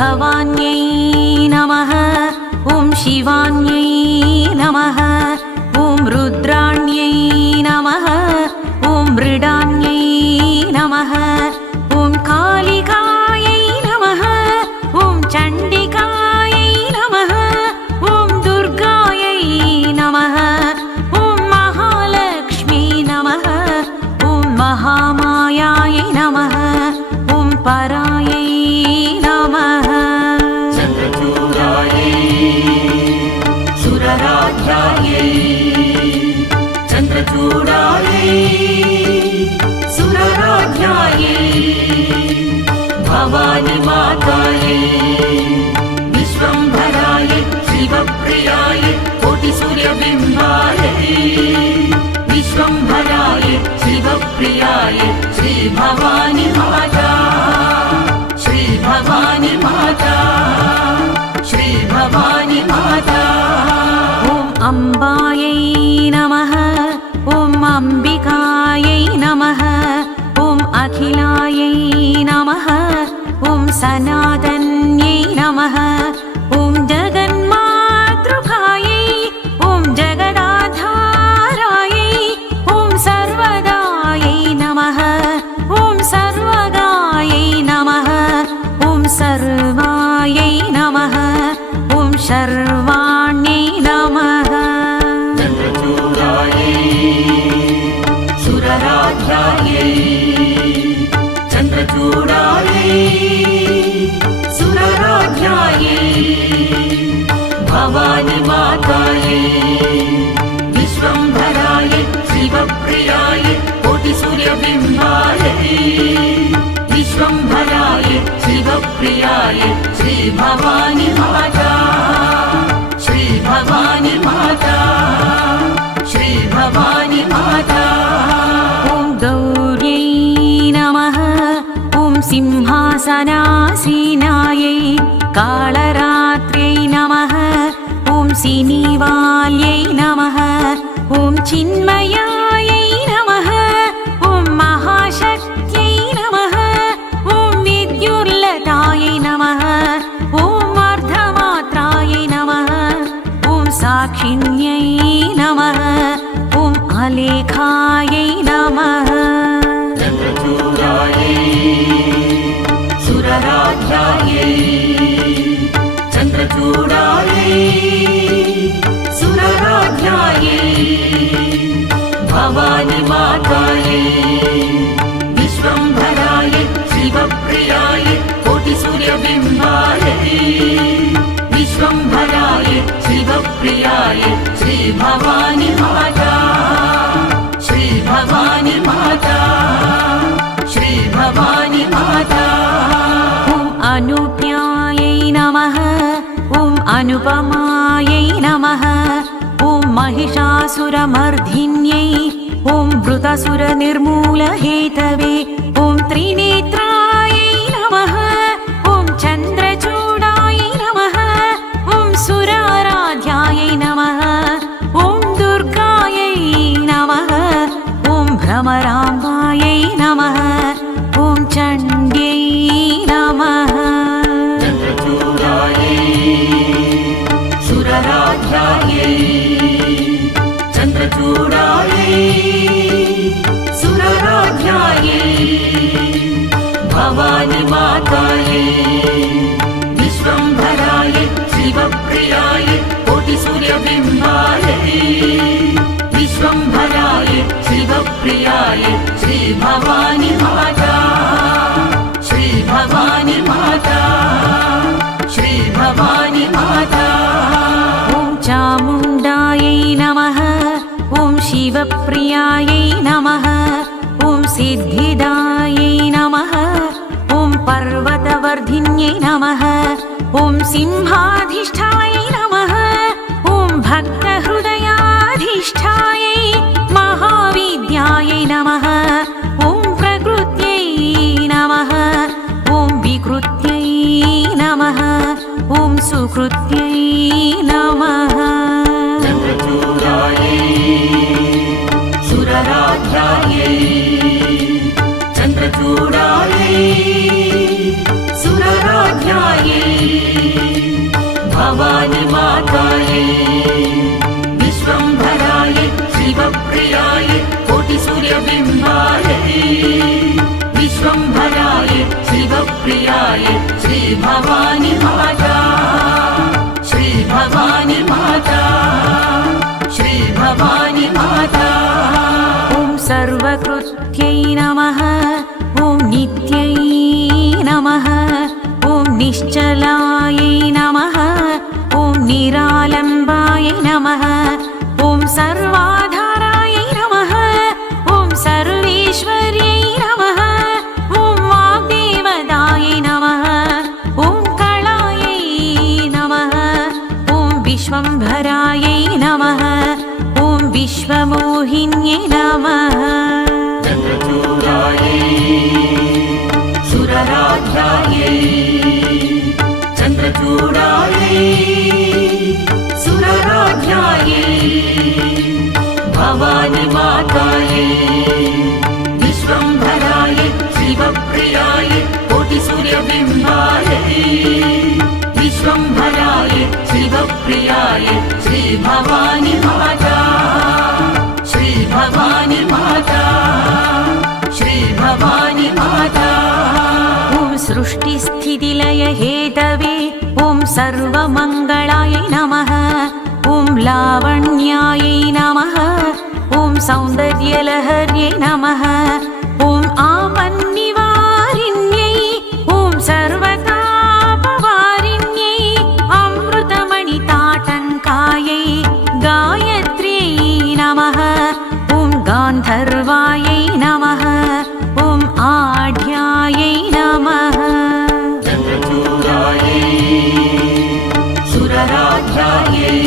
भवान्यै नमः ॐ शिवान्यै नमः ॐ रुद्राण्यै नमः ॐ मृडान्यै नमः ॐ कालिकायै नमः ॐ चण्डिकायै नमः ॐ दुर्गायै नमः ॐ महालक्ष्मी नमः ॐ महामायायै नमः ॐ परायै नमः चन्द्रचूडायै सुरराध्यायै चन्द्रचूडायै सुरराध्यायै भवानी मातायै विश्वम्भरायै शिवप्रियायै कोटिसूर्यबिम्बायै विश्वम्भरायै शिवप्रियायै श्री भवानी माता श्री भवानी माता श्री भवानी माता ॐ अम्बायै नमः ॐ अम्बिकायै नमः ॐ अखिलायै नमः ॐ सनातन्यै नमः ॐ जगन्मातृकायै ॐ जगदाधारायै ॐ सर्वदायै नमः ॐ सर्वगायै नमः ॐ सर्वायै नमः ॐ शर्वाण्यै नमः चन्द्रचूडायै सुरराध्यायै चन्द्रचूडायै सुरराध्यायै भवानी मातायै विश्वम्भरायै शिवप्रियायै कोटिसूर्यबिम्बायै विश्वम्भरायै शिवप्रियायै श्री भवानी माता श्री भवानी माता श्री भवानी माता ॐ गौर्यै नमः ॐ सिंहासनासीनायै कालरात्र्यै नमः ॐ सिनीवाल्यै नमः ॐ चिन्मयायै नमः ॐ महाशक्त्यै नमः ॐ विद्युल्लतायै नमः ॐ अर्धमात्रायै नमः ॐ साक्षिण्यै नमः ॐ अलेखायै नमः चन्द्रचूडायै सुरराध्यायै चन्द्रचूडायै सुरराध्यायै भवानी मातायै विश्वम्भरायै शिवप्रियायै कोटिसूर्यबिम्बायै विश्वम्भरायै शिवप्रियायै श्री भवानी माता श्री भवानी माता श्री भवानी माता ॐ अनुज्ञायै नमः ॐ अनुपमायै नमः ॐ महिषासुरमर्धिन्यै ॐ वृतासुरनिर्मूलहेतवे ॐ त्रिनेत्रायै नमः ॐ चन्द्रचूडायै नमः ॐ सुराराध्यायै नमः ॐ दुर्गायै नमः ॐ भ्रमराम्बायै नमः ॐ चण्ड्यै नमः चन्द्रचूडायै सुरराध्यायै चन्द्रचूडायै सुरराध्यायै भवानी मातायै विश्वम्भरायै शिवप्रियायै कोटिसूर्यबिम्बायै विश्वम्भरायै शिवप्रियायै श्री भवानी माता श्री भवानी माता श्री भवानी माता ॐ चामुण्डायै नमः ॐ शिवप्रियायै नमः ॐ सिद्धिदायै नमः ॐ पर्वतवर्धिन्यै नमः ॐ सिंहाधिष्ठायै नमः ॐ भक्तहृदयाधिष्ठायै महाविद्यायै नमः ॐ प्रकृत्यै नमः ॐ विकृत्यै नमः ॐ सुकृत्यै नमः चन्द्रचूडायै सुरराध्यायै चन्द्रचूडायै सुरराध्यायै नित्यै नमः ॐ नित्यै नमः ॐ निश्चलायै नमः ॐ निरालम्बायै नमः ॐ सर्वाधारायै नमः ॐ सर्वेश्वर्यै नमः ॐ वाग्देवतायै नमः ॐ कलायै नमः ॐ विश्वम्भरायै नमः ॐ विश्वमोहिन्यै नमः चन्द्रचूडायै सुरराध्यायै चन्द्रचूडायै सुरराध्यायै भवानी मातायै विश्वम्भरायै शिवप्रियायै कोटिसूर्यबिम्बायै विश्वम्भरायै शिवप्रियायै श्रीभवानी माता श्रीभवानी माता श्रीभवानी माता ॐ सृष्टिस्थितिलय हेतवे ॐ सर्वमङ्गलायै नमः ॐ लावण्यायै नमः ॐ सौन्दर्यलहर्यै नमः ॐ आपन्निवारिण्यै ॐ सर्वतापवारिण्यै अमृतमणिताटङ्कायै गायत्र्यै नमः ॐ गान्धर्वायै नमः ॐ आढ्यायै नमः चन्द्रचूडायै सुरराध्यायै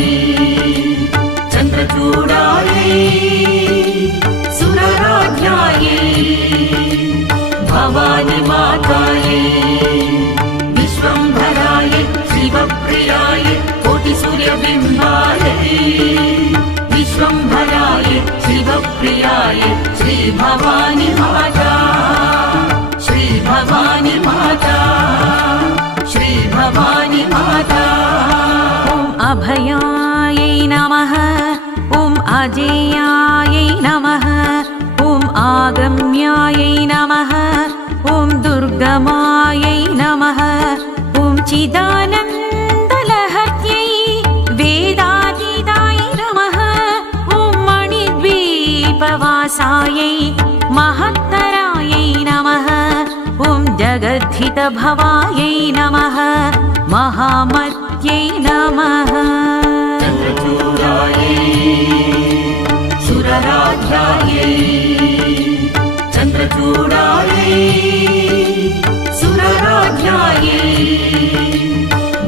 चन्द्रचूडायै सुरराध्यायै भवानी मातायै विश्वम्भरायै शिवप्रियायै कोटिसूर्यबिम्बायै विश्वम्भरायै शिवप्रियायै श्रीभवानी माता श्रीभवानी माता श्रीभवानी माता ॐ अभयायै नमः ॐ अजेयायै नमः ॐ आगम्यायै नमः ॐ दुर्गमायै नमः ॐ चिदानन्दलहर्यै वेदातीतायै नमः ॐ मणिद्वीपवासायै महत्तरायै नमः ॐ जगद्धितभवायै नमः महामत्यै नमः चन्द्रचूडायै सुरराध्यायै चन्द्रचूडायै सुरराध्यायै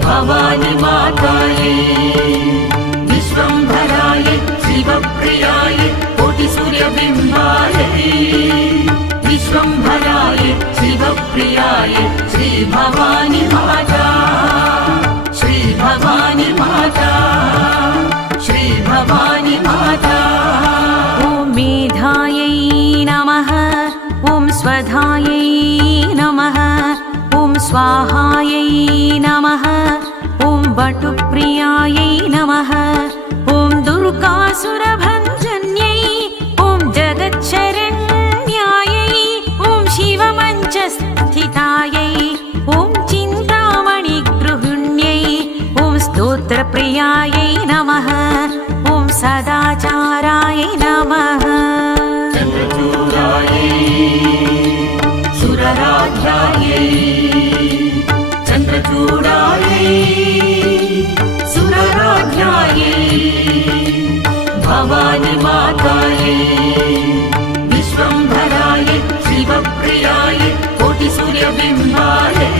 भवानी मातायै विश्वम्भरायै शिवप्रियायै कोटिसूर्यबिम्बायै विश्वम्भरायै शिवप्रियायै श्रीभवानी माता श्रीभवानी माता श्रीभवानी माता ॐ मेधायै नमः ॐ स्वधायै नमः ॐ स्वाहायै नमः ॐ वटुप्रियायै नमः ॐ दुर्गासुरभञ्जन्यै ॐ जगच्छरण्यायै ॐ शिवमञ्चस्थितायै ॐ चिन्तामणिगृहिण्यै ॐ स्तोत्रप्रियायै नमः ॐ सदाचारायै नमः चन्द्रचूडायै सुरराध्यायै चन्द्रचूडायै सुरराध्यायै भवानी मातायै विश्वम्भरायै शिवप्रियायै कोटिसूर्यबिम्बायै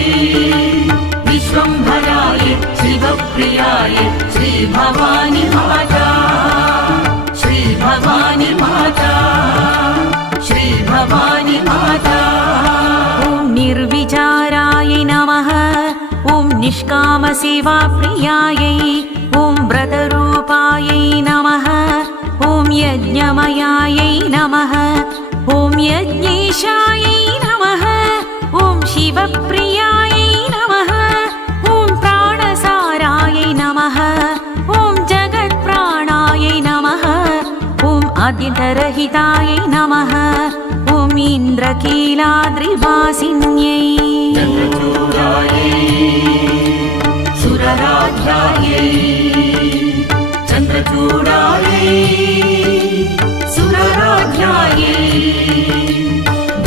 विश्वम्भरायै शिवप्रियायै श्रीभवानी माता श्रीभवानी माता श्रीभवानी माता ॐ निर्विचारायै नमः ॐ निष्कामसेवाप्रियायै ॐ व्रतरूपायै नमः ॐ यज्ञमयायै नमः ॐ यज्ञेशायै नमः ॐ शिवप्रियायै नमः ॐ प्राणसारायै नमः ॐ जगत्प्राणायै नमः ॐ अदितरहितायै नमः ॐ इन्द्रकीलाद्रिवासिन्यै चन्द्रचूडायै सुरराध्यायै चन्द्रचूडायै सुरराध्यायै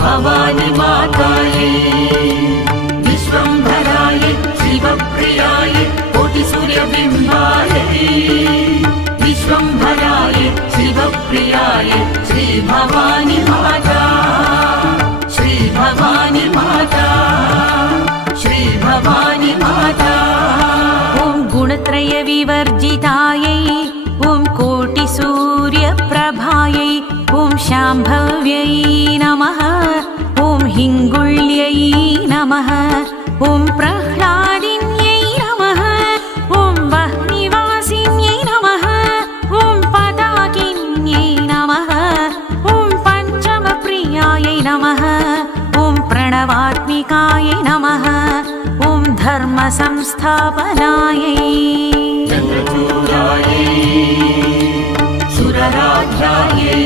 भवानि मातायै विश्वम्भरायै शिवप्रियायै कोटिसूर्यबिम्बायै विश्वम्भरायै शिवप्रियायै श्रीभवानी माता श्रीभवानी माता श्रीभवानी माता ॐ गुणत्रयविवर्जितायै ॐ कोटिसूर्यप्रभायै ॐ शाम्भव्यै नमः ॐ हिङ्गुल्यै नमः ॐ प्रह्लादिन्यै नमः ॐ वह्निवासिन्यै नमः ॐ पताकिन्यै नमः ॐ पञ्चमप्रियायै नमः ॐ प्रणवात्मिकायै नमः ॐ धर्मसंस्थापनायै चन्द्रचूडायै सुरराध्यायै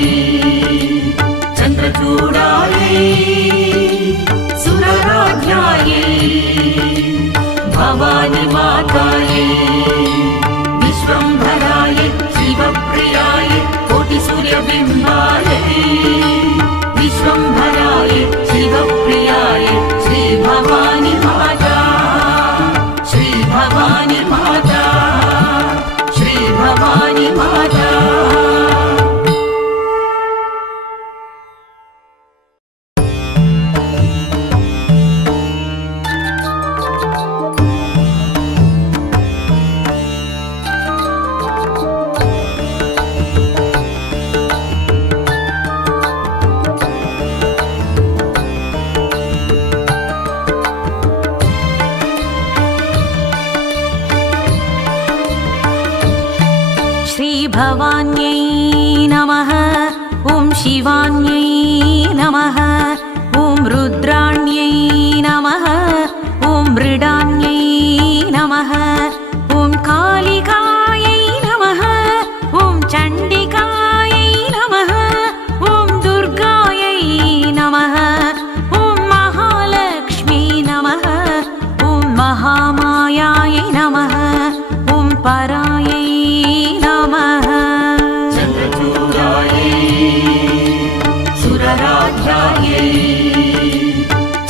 चन्द्रचूडायै सुरराध्यायै भवानी मातायै विश्वम्भरायै शिवप्रियायै कोटिसूर्यबिम्बायै विश्वम्भरायै शिवप्रियायै श्रीभवानी माता श्रीभवानी माता श्रीभवानी माता श्रीभवान्यै नमः ॐ शिवान्यै नमः ॐ रुद्राण्यै नमः ॐ मृडान्यै नमः ॐ कालिकायै नमः ॐ चण्डिकायै नमः ॐ दुर्गायै नमः ॐ महालक्ष्मी नमः ॐ महामायायै नमः ॐ परायै नमः चन्द्रचूडायै सुरराध्यायै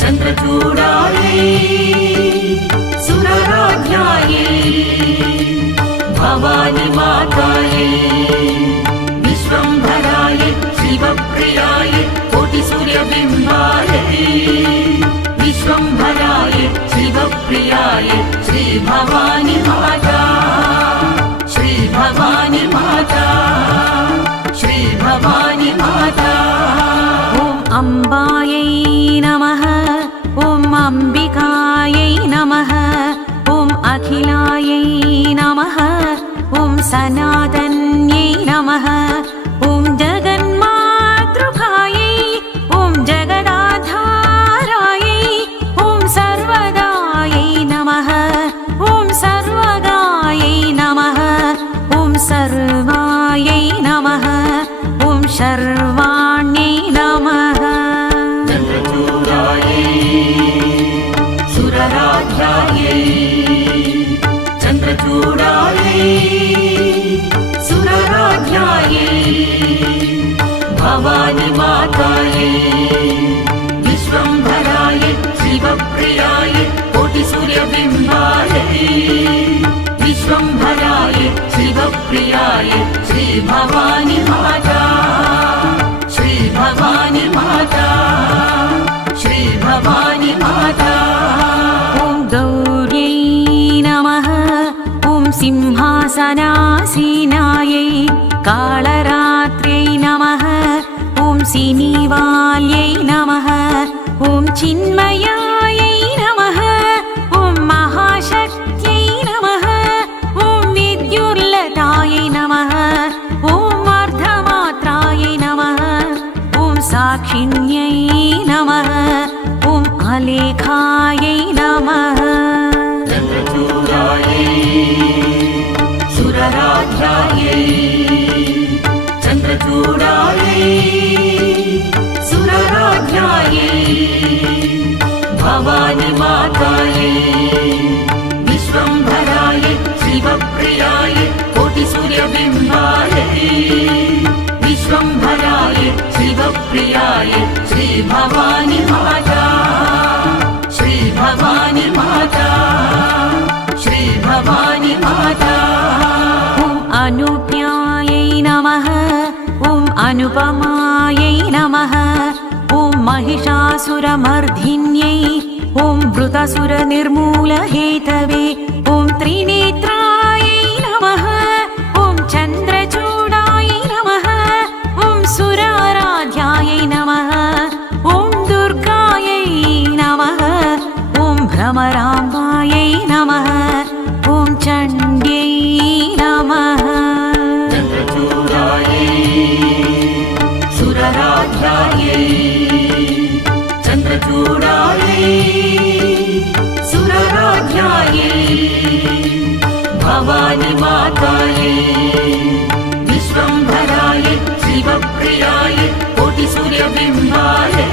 चन्द्रचूडायै सुरराध्यायै भवानी मातायै विश्वम्भरायै शिवप्रियायै कोटिसूर्यबिम्बायै विश्वम्भरायै शिवप्रियायै श्रीभवानी माता श्रीभवानी माता श्रीभवानी माता ॐ अम्बायै नमः ॐ अम्बिकायै नमः ॐ अखिलायै नमः ॐ सनातन्यै नमः ॐ जगन्मातृकायै ॐ जगदाधारायै ॐ सर्वदायै नमः ॐ सर्वगायै नमः ॐ सर्वायै नमः ॐ शर्वाण्यै नमः चन्द्रचूडायै सुरराध्यायै चन्द्रचूडायै सुरराध्यायै भवानी मातायै विश्वम्भरायै शिवप्रियायै कोटिसूर्यबिम्बायै विश्वम्भरायै शिवप्रियायै श्रीभवानी माता श्रीभवानी माता श्रीभवानी माता ॐ गौर्यै नमः ॐ सिंहासनासीनायै कालरात्र्यै नमः ॐ सिनीवाल्यै नमः ॐ चिन्मयायै नमः ॐ महाशक्त्यै नमः ॐ विद्युल्लतायै नमः ॐ अर्धमात्रायै नमः ॐ साक्षिण्यै नमः ॐ अलेखायै नमः चन्द्रचूडायै सुरराध्यायै चन्द्रचूडायै सुरराध्यायै भवानी मातायै विश्वम्भरायै शिवप्रियायै कोटिसूर्यबिम्बायै विश्वम्भरायै शिवप्रियायै श्रीभवानी अनुपमायै नमः ॐ महिषासुरमर्धिन्यै ॐ वृतासुरनिर्मूलहेतवे ॐ त्रिनेत्रायै नमः ॐ चन्द्रचूडायै नमः ॐ सुराराध्यायै नमः ॐ दुर्गायै नमः ॐ भ्रमराम्बायै नमः ॐ चण्ड्यै नमः चन्द्रचूडायै सुरराध्यायै चन्द्रचूडायै सुरराध्यायै भवानी मातायै विश्वम्भरायै शिवप्रियायै कोटिसूर्यबिम्बायै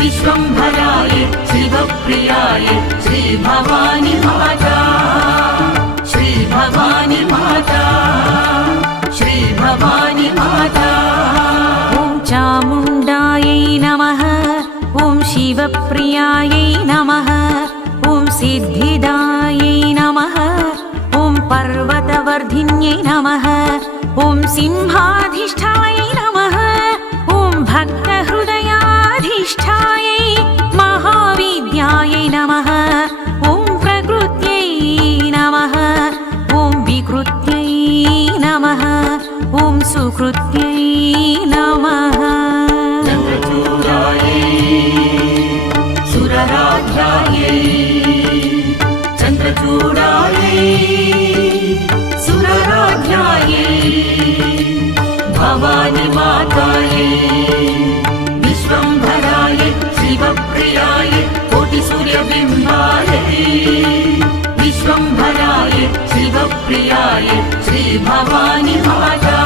विश्वम्भरायै शिवप्रियायै श्रीभवानी माता श्रीभवानी माता श्रीभवानी माता ॐ चामुण्डायै नमः ॐ शिवप्रियायै नमः ॐ सिद्धिदायै नमः ॐ पर्वतवर्धिन्यै नमः ॐ सिंहाधिष्ठायै नमः ॐ भक्तहृदयाधिष्ठायै महाविद्यायै नमः ॐ प्रकृत्यै नमः ॐ विकृत्यै नमः ॐ सुकृत्यै नमः चन्द्रचूडायै सुरराध्यायै चन्द्रचूडायै सुरराध्यायै भवानी मातायै विश्वम्भरायै शिवप्रियायै कोटिसूर्यबिम्बायै विश्वम्भरायै शिवप्रियायै श्रीभवानी माता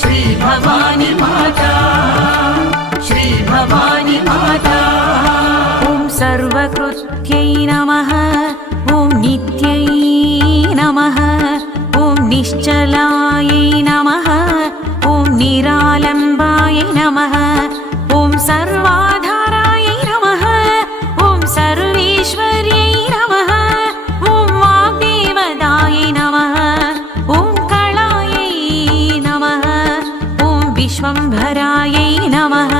श्रीभवानी माता श्रीभवानी माता ॐ सर्वकृत्यै नमः ॐ नित्यै नमः ॐ निश्चलायै नमः ॐ निरालम्बायै नमः ॐ सर्वाधारायै नमः ॐ सर्वेश्वर्यै नमः ॐ वाग्देवतायै नमः ॐ कलायै नमः ॐ विश्वम्भरायै नमः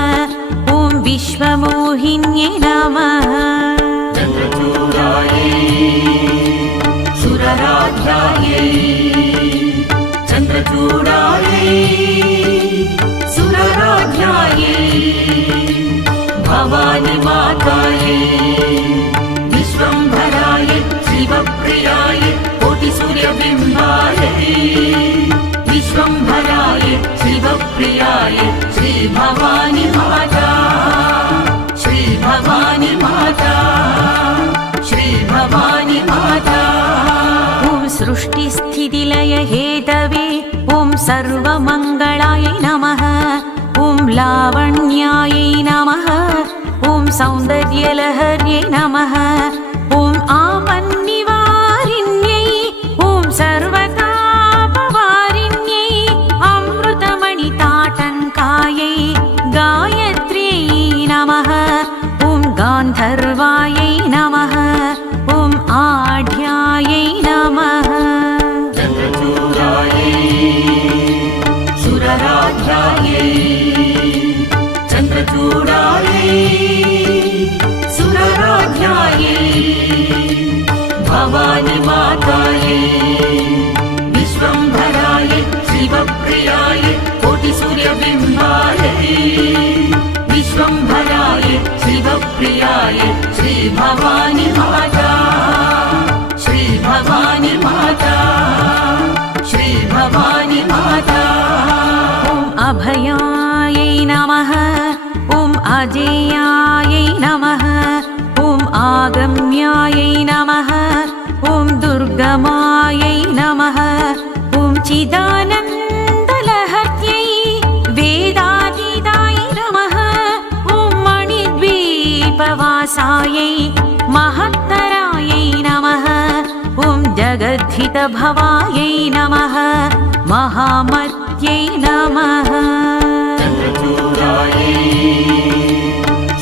ॐ विश्वमोहिन्यै नमः चन्द्रचूडायै सुरराध्यायै चन्द्रचूडायै सुरराध्यायै भवानी मातायै विश्वम्भरायै शिवप्रियायै कोटिसूर्यबिम्बायै विश्वम्भरायै शिवप्रियायै श्रीभवानी माता श्रीभवानी माता श्रीभवानी माता ॐ सृष्टिस्थितिलयहेतवे ॐ सर्वमङ्गलायै नमः ॐ लावण्यायै नमः ॐ सौन्दर्यलहर्यै नमः ॐ आपन्निवारिण्यै ॐ सर्वतापवारिण्यै अमृतमणिताटङ्कायै गायत्र्यै नमः ॐ गान्धर्वायै नमः ॐ आढ्यायै नमः चन्द्रचूडायै सुरराध्यायै चन्द्रचूडायै सुरराध्यायै भवानी मातायै विश्वम्भरायै शिवप्रियायै कोटिसूर्यबिम्बायै विश्वम्भरायै शिवप्रियायै श्रीभवानी माता श्रीभवानी माता श्रीभवानी माता ॐ अभयायै नमः ॐ अजेयायै नमः ॐ आगम्यायै नमः ॐ दुर्गमायै नमः ॐ चिदानन्दलहर्यै वेदातीतायै नमः ॐ मणिद्वीपवासायै महत्तरायै नमः ॐ जगद्धितभवायै नमः महामत्यै नमः चन्द्रचूडायै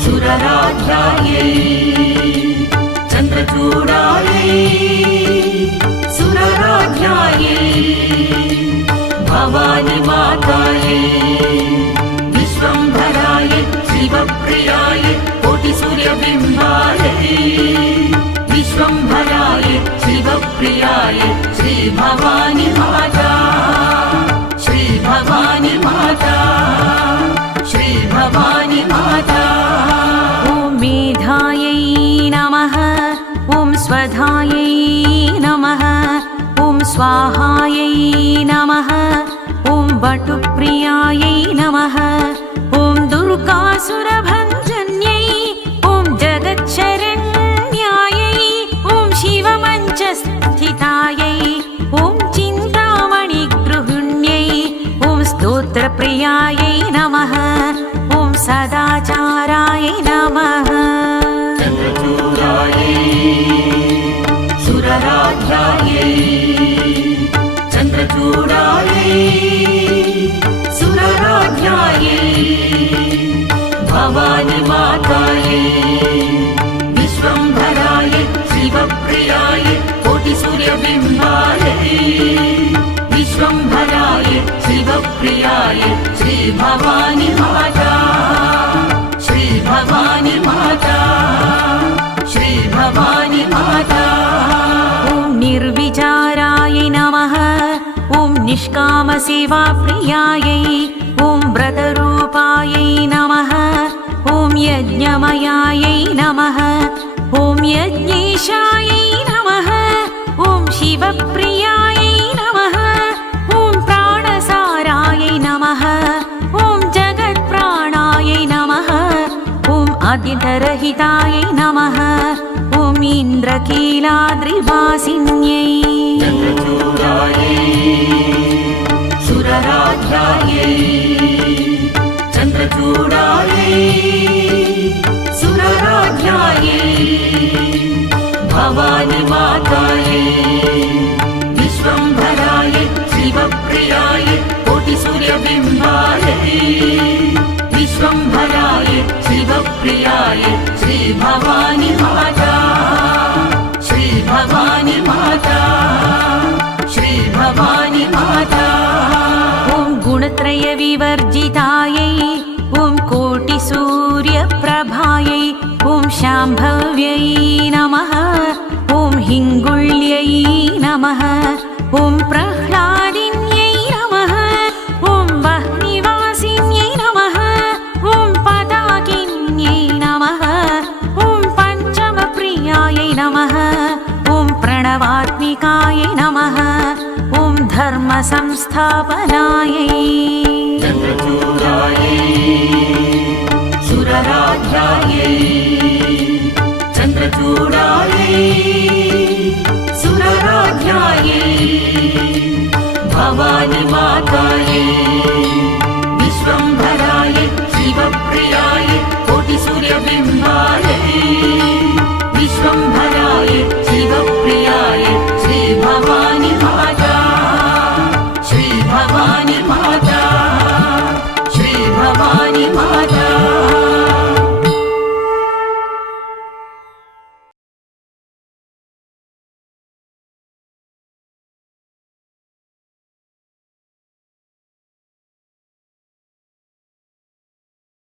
सुरराध्यायै चन्द्रचूडायै सुरराध्यायै भवानी भवानि मातायै विश्वम्भरायै शिवप्रियायै कोटिसूर्यबिम्बायै विश्वम्भरायै शिवप्रियायै श्रीभवानी माता श्रीभवानी माता श्रीभवानी माता ॐ मेधायै नमः ॐ स्वधायै नमः ॐ स्वाहायै नमः ॐ वटुप्रियायै नमः ॐ दुर्गासुरभञ्जन्यै ॐ जगच्छरण्यायै ॐ शिवमञ्चस्थितायै ॐ चिन्तामणिगृहिण्यै ॐ स्तोत्रप्रियायै नमः ॐ सदाचाराय नमः चन्द्रचूडायै सुरराध्यायै चन्द्रचूडायै सुरराध्यायै भवानी मातायै विश्वम्भरायै शिवप्रियायै कोटिसूर्यबिम्बायै विश्वम्भरायै शिवप्रियायै श्रीभवानी माता श्रीभवानी माता श्रीभवानी माता ॐ निर्विचाराय नमः ॐ निष्कामसेवाप्रियायै ॐ व्रतरूपायै नमः ॐ यज्ञमयायै नमः ॐ यज्ञेशायै नमः ॐ शिवप्रियायै नमः ॐ प्राणसारायै नमः ॐ जगत्प्राणायै नमः ॐ आद्यन्तरहितायै नमः ॐ इन्द्रकीलाद्रिवासिन्यै चन्द्रचूडायै सुरराध्यायै चन्द्रचूडायै सुरराध्यायै भवानी मातायै विश्वम्भरायै शिवप्रियायै कोटिसूर्यबिम्बायै विश्वम्भरायै शिवप्रियायै श्रीभवानी माता श्रीभवानी माता श्रीभवानी माता ॐ गुणत्रयविवर्जितायै ॐ कोटिसूर्यप्रभायै ॐ शाम्भव्यै नमः ॐ हिङ्गुल्यै नमः ॐ प्रह्लादिन्यै नमः ॐ वह्निवासिन्यै नमः ॐ पताकिन्यै नमः ॐ पञ्चमप्रियायै नमः ॐ प्रणवात्मिकायै नमः ॐ धर्मसंस्थापनायै चन्द्रचूडायै सुरराध्यायै चन्द्रचूडायै सुरराध्यायै भवानी मातायै विश्वम्भरायै शिवप्रियायै कोटिसूर्यबिम्बायै